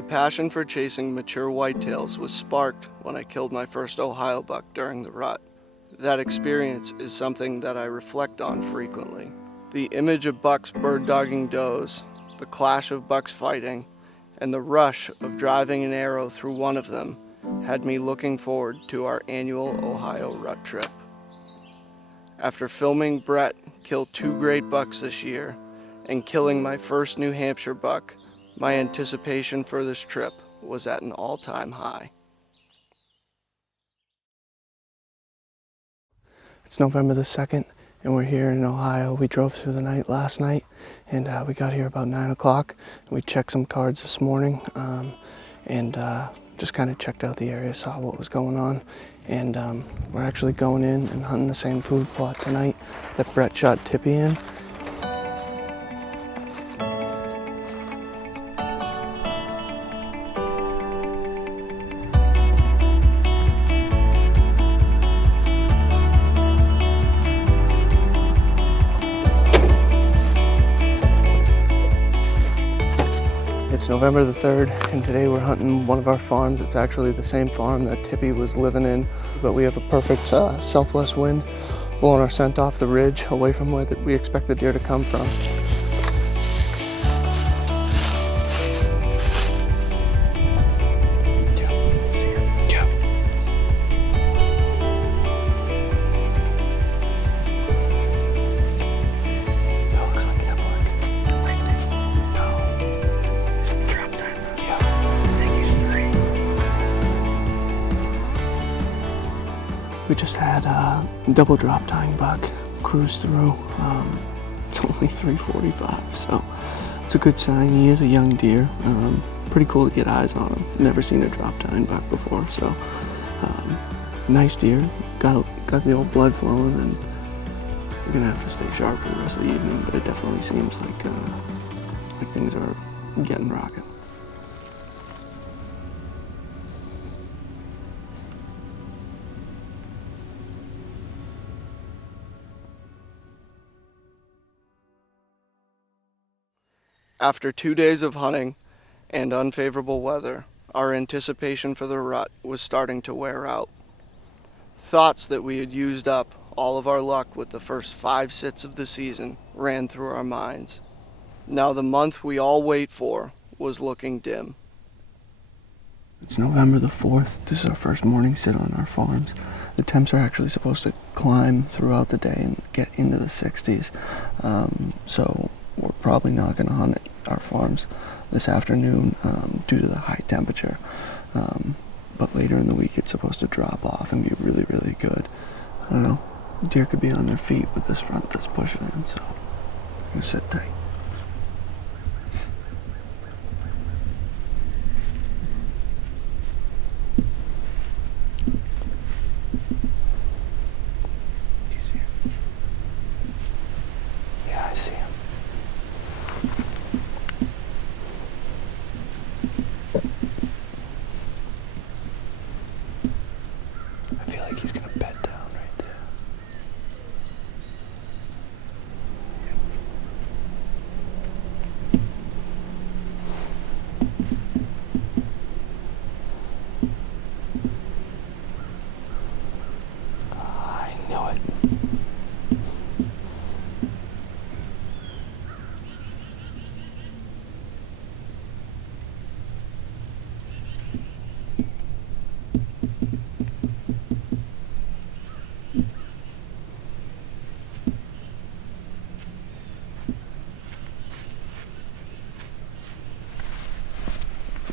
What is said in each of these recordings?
My passion for chasing mature whitetails was sparked when I killed my first Ohio buck during the rut. That experience is something that I reflect on frequently. The image of bucks bird-dogging does, the clash of bucks fighting, and the rush of driving an arrow through one of them had me looking forward to our annual Ohio rut trip. After filming Brett kill 2 great bucks this year and killing my first New Hampshire buck, my anticipation for this trip was at an all-time high. It's November the 2nd, and we're here in Ohio. We drove through the night last night, and we got here about 9 o'clock. We checked some cards this morning, and just kind of checked out the area, saw what was going on. And we're actually going in and hunting the same food plot tonight that Brett shot Tippy in. It's November the 3rd, and today we're hunting one of our farms. It's actually the same farm that Tippy was living in, but we have a perfect southwest wind blowing our scent off the ridge away from where we expect the deer to come from. We just had a double drop tying buck cruise through. It's only 3:45, so it's a good sign. He is a young deer. Pretty cool to get eyes on him. Never seen a drop tying buck before, so nice deer. Got the old blood flowing, and we're gonna have to stay sharp for the rest of the evening. But it definitely seems like things are getting rocking. After 2 days of hunting and unfavorable weather, our anticipation for the rut was starting to wear out. Thoughts that we had used up all of our luck with the first 5 sits of the season ran through our minds. Now the month we all wait for was looking dim. It's November the 4th. This is our first morning sit on our farms. The temps are actually supposed to climb throughout the day and get into the 60s. So we're probably not going to hunt our farms this afternoon due to the high temperature. But later in the week it's supposed to drop off and be really, really good. I don't know, deer could be on their feet with this front that's pushing in, so I'm going to sit tight. Do you see him? Yeah, I see him. I feel like he's gonna bed down right there. I knew it.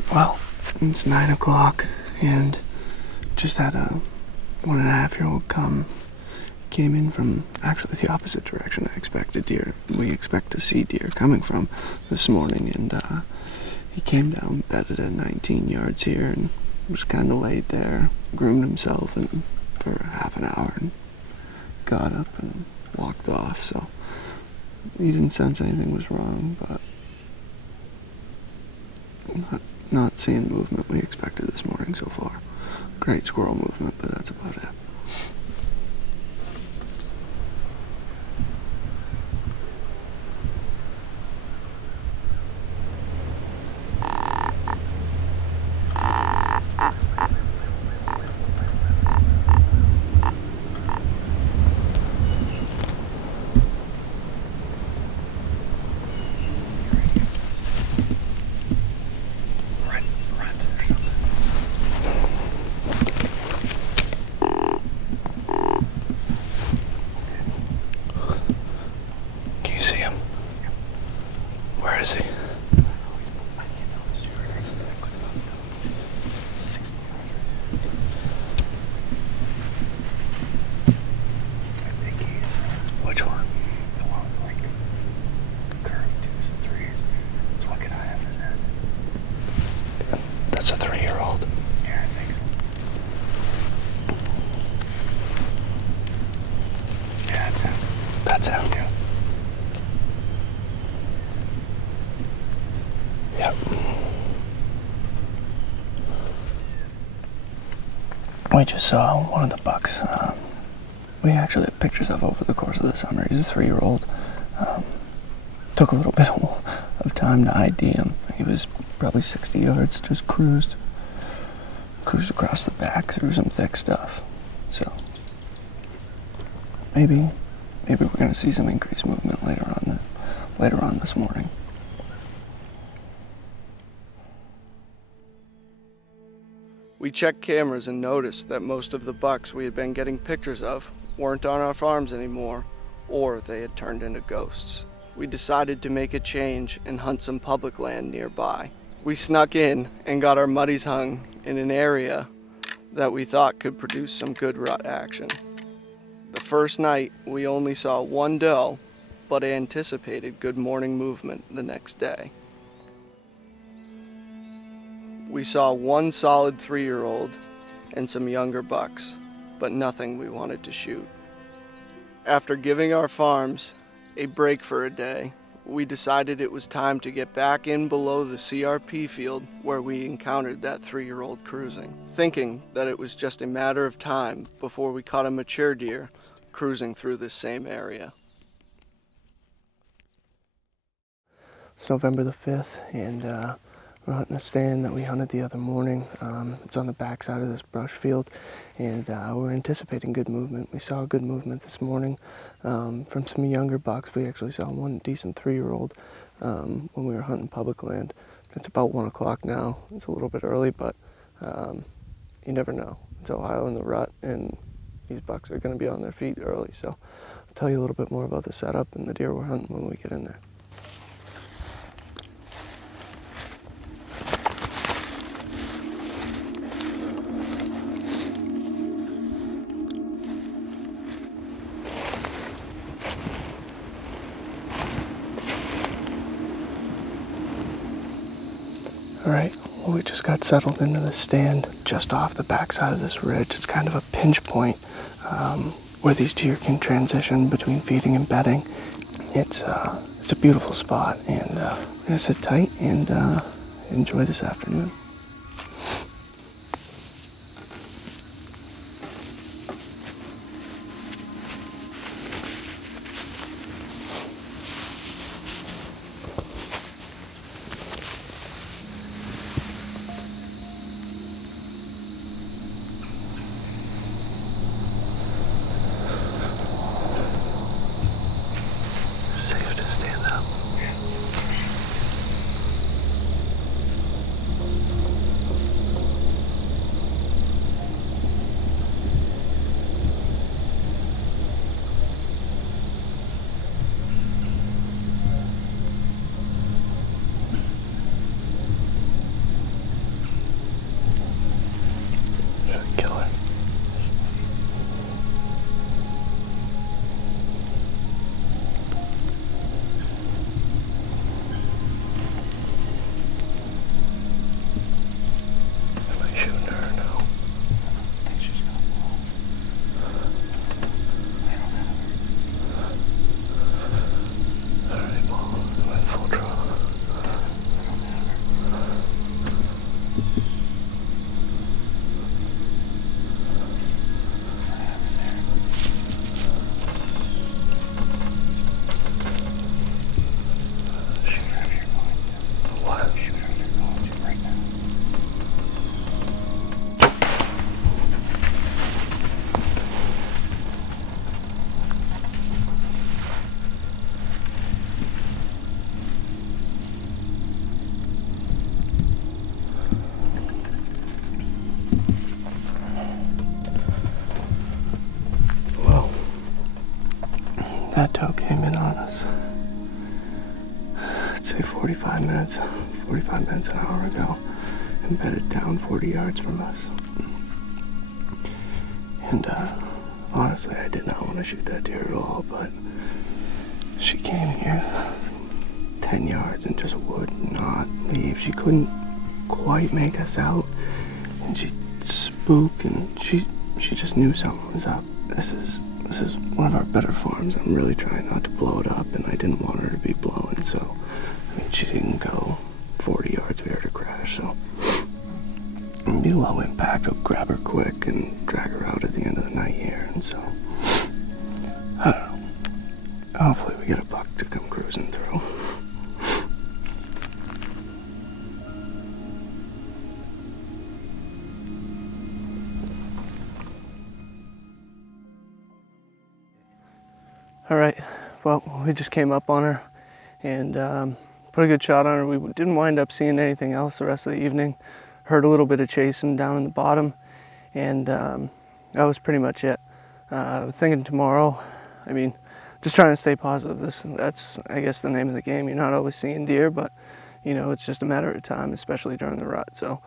Well, it's 9 o'clock, and just had a 1.5-year-old came in from actually the opposite direction I expected deer. We expect to see deer coming from this morning, and he came down, bedded at 19 yards here, and was kind of laid there, groomed himself and for half an hour, and got up and walked off. So he didn't sense anything was wrong, but not seeing the movement we expected this morning so far. Great squirrel movement, but that's about it. we just saw one of the bucks. We actually have pictures of over the course of the summer. He's a 3-year-old. Took a little bit of time to ID him. He was probably 60 yards, just cruised across the back through some thick stuff. So maybe we're going to see some increased movement later on this morning. We checked cameras and noticed that most of the bucks we had been getting pictures of weren't on our farms anymore, or they had turned into ghosts. We decided to make a change and hunt some public land nearby. We snuck in and got our muddies hung in an area that we thought could produce some good rut action. The first night, we only saw one doe, but anticipated good morning movement the next day. We saw one solid 3-year-old and some younger bucks, but nothing we wanted to shoot. After giving our farms a break for a day, we decided it was time to get back in below the CRP field where we encountered that 3-year-old cruising, thinking that it was just a matter of time before we caught a mature deer cruising through this same area. It's November the 5th, and we're hunting a stand that we hunted the other morning. It's on the back side of this brush field, and we're anticipating good movement. We saw good movement this morning from some younger bucks. We actually saw one decent 3-year-old when we were hunting public land. It's about 1 o'clock now. It's a little bit early, but you never know. It's Ohio in the rut, and these bucks are going to be on their feet early. So I'll tell you a little bit more about the setup and the deer we're hunting when we get in there. Alright, well, we just got settled into the stand just off the backside of this ridge. It's kind of a pinch point where these deer can transition between feeding and bedding. It's a beautiful spot, and we're going to sit tight and enjoy this afternoon. Safe to stand up. Killer. Am I shooting her or no? Alright, well, I'm at full draw. What? Well, that doe came in on us, I'd say 45 minutes an hour ago, and bedded down 40 yards from us. And honestly, I did not want to shoot that deer at all, but she came here 10 yards and just would not leave. She couldn't quite make us out, and she'd spook, and she just knew something was up. This is one of our better farms. I'm really trying not to blow it up, and I didn't want her to be blowing, so I mean, she didn't go 40 yards. We heard her crash, so It'll be low impact. I'll grab her quick and drag her out at the end of the night here. And so, I don't know. Hopefully we get a buck to come cruising through. All right, well, we just came up on her and put a good shot on her. We didn't wind up seeing anything else the rest of the evening. Heard a little bit of chasing down in the bottom, and that was pretty much it. Thinking tomorrow, I mean, just trying to stay positive. That's, I guess, the name of the game. You're not always seeing deer, but, you know, it's just a matter of time, especially during the rut. So,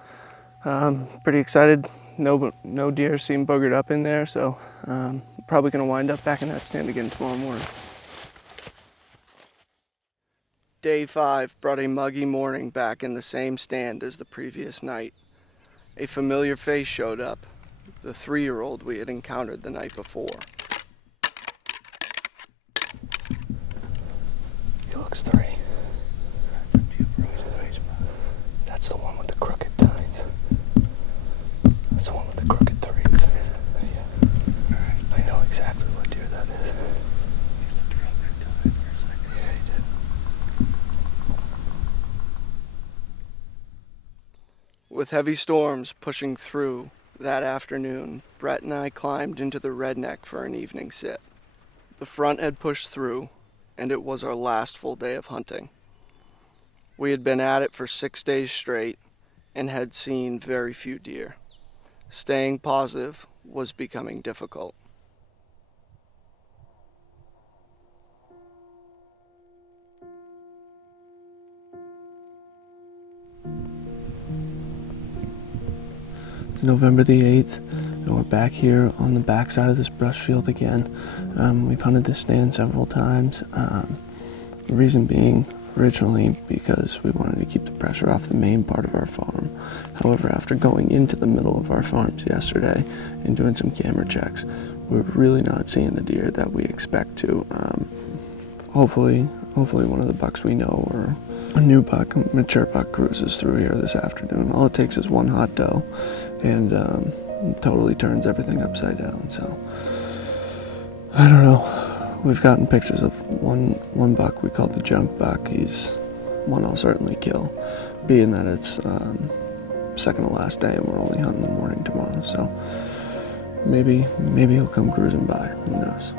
pretty excited. No deer seem boogered up in there, so probably going to wind up back in that stand again tomorrow morning. Day 5 brought a muggy morning back in the same stand as the previous night. A familiar face showed up, the 3-year-old we had encountered the night before. He looks 3. That's the one with the crooked tines. That's the one with the crooked 3s. Yeah. I know exactly what deer that is. Yeah, he did. With heavy storms pushing through that afternoon, Brett and I climbed into the redneck for an evening sit. The front had pushed through, and it was our last full day of hunting. We had been at it for 6 days straight and had seen very few deer. Staying positive was becoming difficult. It's November the 8th, and we're back here on the backside of this brush field again. We've hunted this stand several times. The reason being, originally, because we wanted to keep the pressure off the main part of our farm. However, after going into the middle of our farms yesterday and doing some camera checks, we're really not seeing the deer that we expect to. Hopefully one of the bucks we know, or a new buck, a mature buck, cruises through here this afternoon. All it takes is one hot doe, and totally turns everything upside down. So, I don't know. We've gotten pictures of one buck we called the junk buck. He's one I'll certainly kill, being that it's second to last day and we're only hunting the morning tomorrow. So maybe he'll come cruising by. Who knows?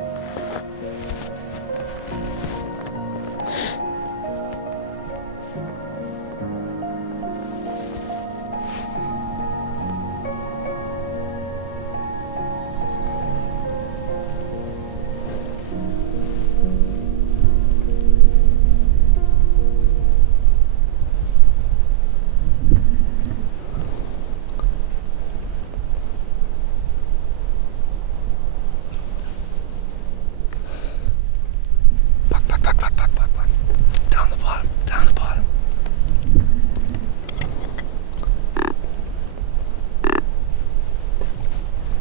Down the bottom.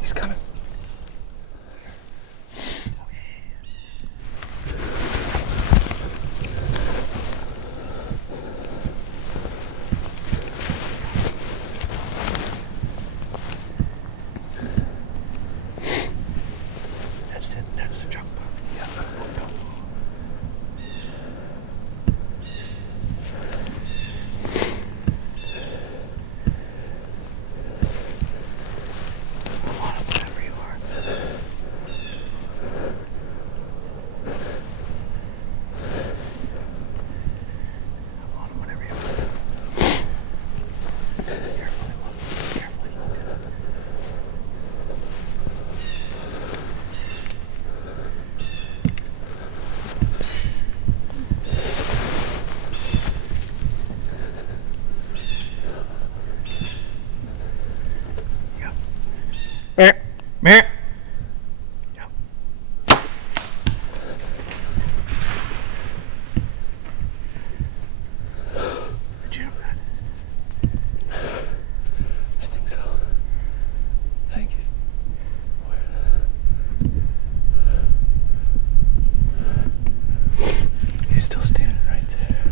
He's coming. That's the junk buck. Yeah. Meh. I think so. I think he's still standing right there.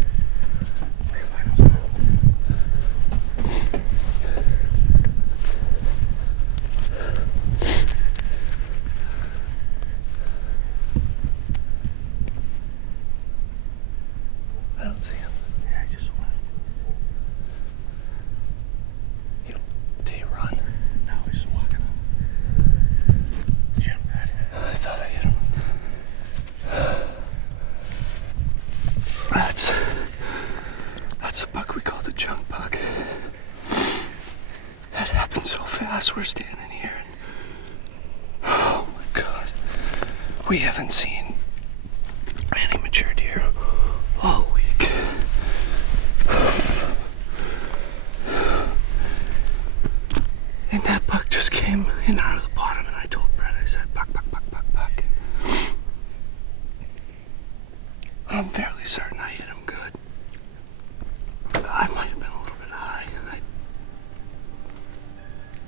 guess we're standing here. Oh my God. We haven't seen any mature deer all week. And that buck just came in out of the bottom, and I told Brett, I said, buck, buck, buck, buck, buck. I'm fairly certain I hit him good. I might have been a little bit high.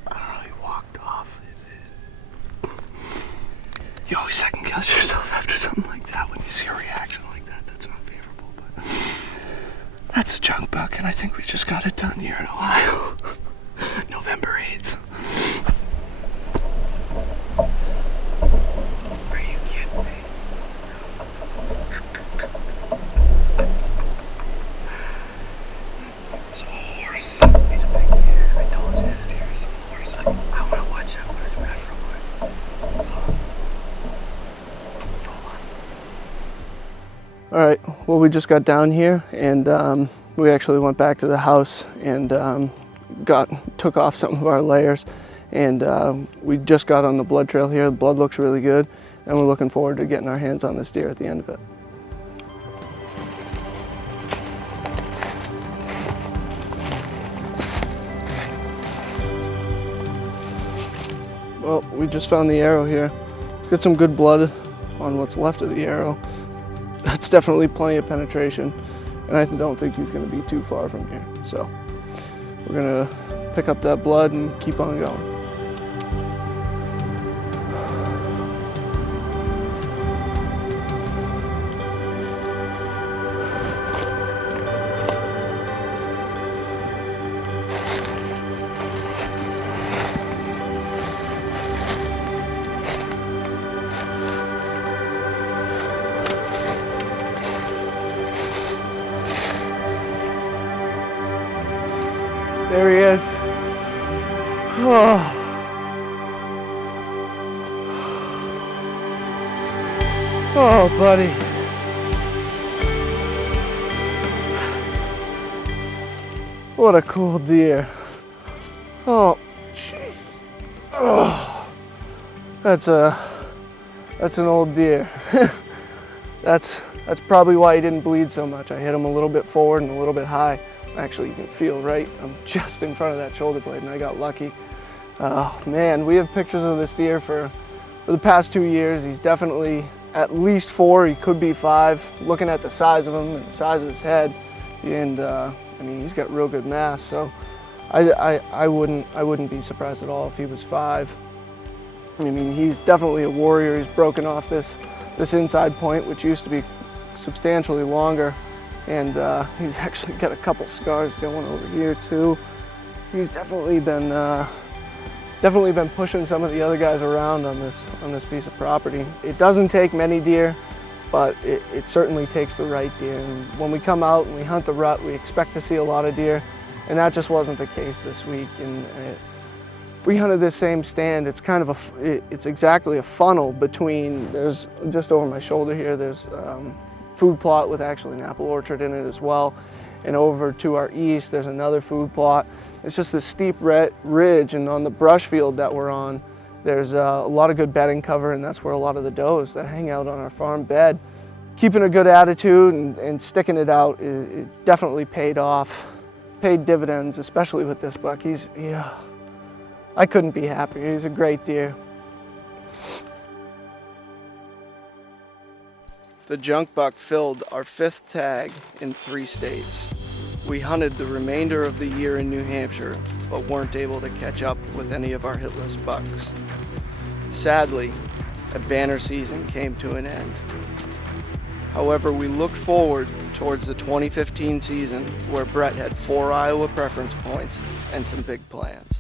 I don't know, he walked off. You always second guess yourself after something like that when you see a reaction like that. That's not favorable, but that's a junk buck, and I think we just got it done here in Ohio. November 8th. Are you kidding me? It's a horse. He's a big deer. I told you this deer is a horse. I want to watch that one. It's back real quick. All right, well, we just got down here, and we actually went back to the house and took off some of our layers, and we just got on the blood trail here. The blood looks really good, and we're looking forward to getting our hands on this deer at the end of it. Well, we just found the arrow here. Let's get some good blood on what's left of the arrow. That's definitely plenty of penetration, and I don't think he's going to be too far from here. So we're going to pick up that blood and keep on going. There he is. Oh. Oh, buddy. What a cool deer. Oh, jeez. Oh. That's an old deer. That's probably why he didn't bleed so much. I hit him a little bit forward and a little bit high. Actually, you can feel right. I'm just in front of that shoulder blade, and I got lucky. Oh man, we have pictures of this deer for the past 2 years. He's definitely at least 4. He could be 5. Looking at the size of him and the size of his head, and I mean, he's got real good mass. So I wouldn't be surprised at all if he was 5. I mean, he's definitely a warrior. He's broken off this inside point, which used to be substantially longer. And he's actually got a couple scars going over here too. He's definitely been pushing some of the other guys around on this piece of property. It doesn't take many deer, but it certainly takes the right deer. And when we come out and we hunt the rut, we expect to see a lot of deer, and that just wasn't the case this week. And we hunted this same stand. It's kind of it's exactly a funnel between. There's just over my shoulder here. There's food plot with actually an apple orchard in it as well, and over to our east there's another food plot. It's just this steep ridge, and on the brush field that we're on, there's a lot of good bedding cover, and that's where a lot of the does that hang out on our farm bed. Keeping a good attitude and sticking it out, it definitely paid dividends, especially with this buck. I couldn't be happier. He's a great deer. The junk buck filled our 5th tag in 3 states. We hunted the remainder of the year in New Hampshire, but weren't able to catch up with any of our hitless bucks. Sadly, a banner season came to an end. However, we looked forward towards the 2015 season, where Brett had 4 Iowa preference points and some big plans.